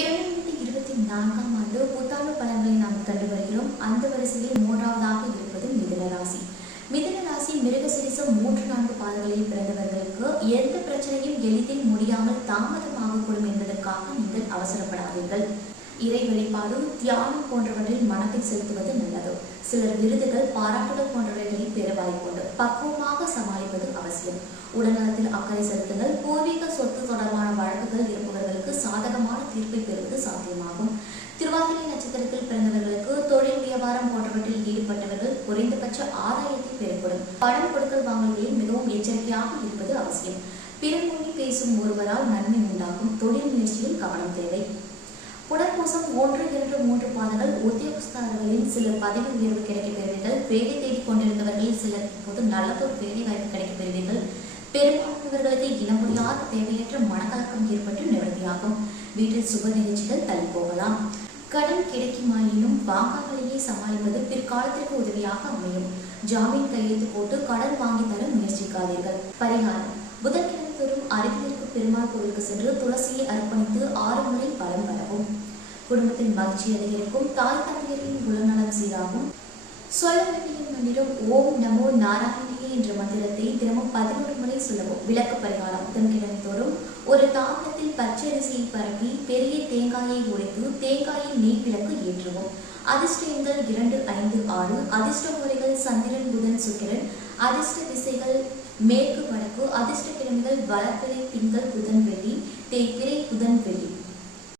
இரண்டாயிரத்தி இருபத்தி நான்காம் ஆண்டு புத்தாண்டு பலன்களை நாம் கண்டு வருகிறோம். அந்த வரிசையில் மூன்றாவதாக இருப்பது மிதுன ராசி. மிதுன ராசி மிருகசிரிசம் மூன்று நான்கு பாதங்களில் பிறந்தவர்களுக்கு எந்த பிரச்சனையும் எளிதில் முடியாமல் தாமதமாகக்கூடும் என்பதற்காக நீங்கள் அவசரப்படாதீர்கள். இறை வழிபாடு தியானம் போன்றவற்றில் மனத்தை செலுத்துவது நல்லது. சிலர் விருதுகள் பாராட்டுகள் போன்றவைகளை பெற வாய்ப்புண்டு பக்குவமாக சமாளிப்பது அவசியம். உடல்நலத்தில் அக்கறை செலுத்துங்கள் பூர்வீக சொத்து தொடர்பான வழக்குகள் இருப்பவர்களுக்கு தீர்ப்பை பெறுவது சாத்தியமாகும். திருவாதிரை நட்சத்திரத்தில் பிறந்தவர்களுக்கு தொழில் வியாபாரம் போன்றவற்றில் ஈடுபட்டவர்கள் குறைந்தபட்ச ஆதாயத்தை பெறப்படும். பணம் கொடுக்கல் வாங்கல்களில் மிகவும் எச்சரிக்கையாக இருப்பது அவசியம். பிறமொழி பேசும் ஒருவரால் நன்மை உண்டாகும். தொழில் முயற்சியில் கவனம் தேவை. புனர்பூசம் ஒன்று இரண்டு மூன்று பாதங்கள் உத்தியோகஸ்தர்களில் சில பதவி உயர்வு கிடைக்கப் பெறுவீர்கள். வேலை தேடிக் கொண்டிருந்தவர்களில் சிலர் இப்போது நல்லதொரு வேலை வாய்ப்பு கிடைக்கப் பெறுவீர்கள். பெரும்பாலானவர்களுக்கு இன முடியாத தேவையற்ற மனக்கலக்கம் ஏற்பட்டு நிவர்த்தியாகும் வீட்டில் சுப நிகழ்ச்சிகள் தள்ளி போகலாம் கடன் கிடைக்குமாயினும் வாங்காமலேயே சமாளிப்பது பிற்காலத்திற்கு உதவியாக அமையும். ஜாமீன் கையெழுத்து போட்டு கடன் வாங்கி தர முயற்சிக்காதீர்கள். பரிகாரம். புதன்கிழமை தோறும் அருகில் இருக்கும் பெருமாள் கோவிலுக்கு சென்று துளசியை அர்ப்பணித்து ஆறு முறை பலம் பெறவும். குடும்பத்தின் மகிழ்ச்சி அதிகரிக்கும். தாய் தந்தையரின் உடல்நலம் சீராகும். சொல்ல வேண்டிய மந்திரம் ஓம் நமோ நாராயணியே என்ற மந்திரத்தை தினமும் பதினோரு முறை சொல்லவும். விளக்கு பரிகாரம் புதன்கிழமை தோறும் ஒரு தாமத்தில் பச்சரிசியை பரப்பி பெரிய தேங்காயை உடைத்து தேங்காயின் நெய் விளக்கு ஏற்றுவோம். அதிர்ஷ்டங்கள் இரண்டு ஐந்து ஆறு. அதிர்ஷ்ட முறைகள் சந்திரன் புதன் சுக்கிரன். அதிர்ஷ்ட திசைகள் மேற்கு வடக்கு. அதிர்ஷ்ட கிழமைகள் வளர்பிறை திங்கள் புதன் வெள்ளி. தேய்பிறை புதன் வெள்ளி.